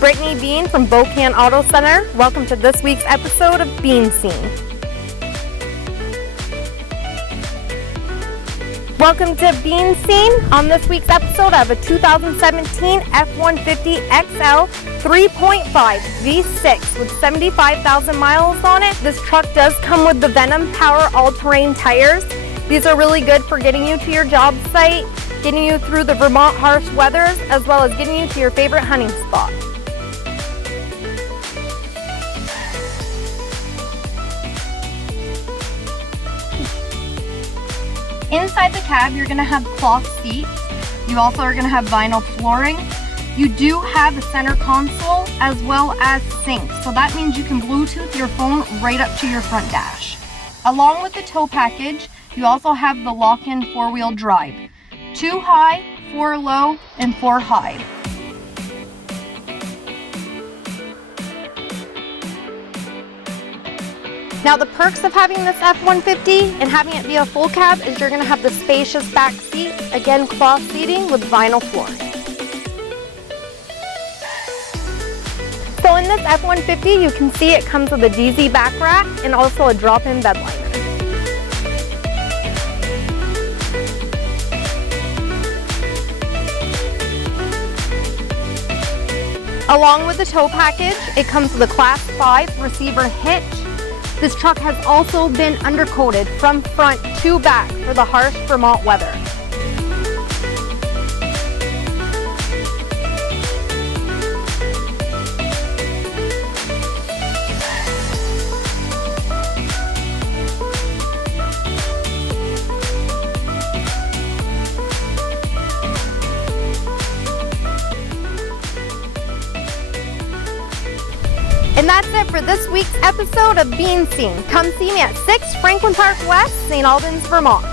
Brittnie Bean from Bocan Auto Center. Welcome to this week's episode of Bean Scene. Welcome to Bean Scene. On this week's episode, I have a 2017 F-150 XL 3.5 V6 with 75,000 miles on it. This truck does come with the Venom Power all-terrain tires. These are really good for getting you to your job site, getting you through the Vermont harsh weathers, as well as getting you to your favorite hunting spot. Inside the cab, you're going to have cloth seats. You also are going to have vinyl flooring. You do have a center console as well as sync, so that means you can Bluetooth your phone right up to your front dash. Along with the tow package, you also have the lock-in four-wheel drive. 2 high, 4 low, and 4 high. Now the perks of having this F-150 and having it be a full cab is you're going to have the spacious back seats, again cloth seating with vinyl flooring. So in this F-150 you can see it comes with a DZ back rack and also a drop-in bed liner. Along with the tow package, it comes with a Class 5 receiver hitch. This truck has also been undercoated from front to back for the harsh Vermont weather. And that's it for this week's episode of Bean Scene. Come see me at 6 Franklin Park West, St. Albans, Vermont.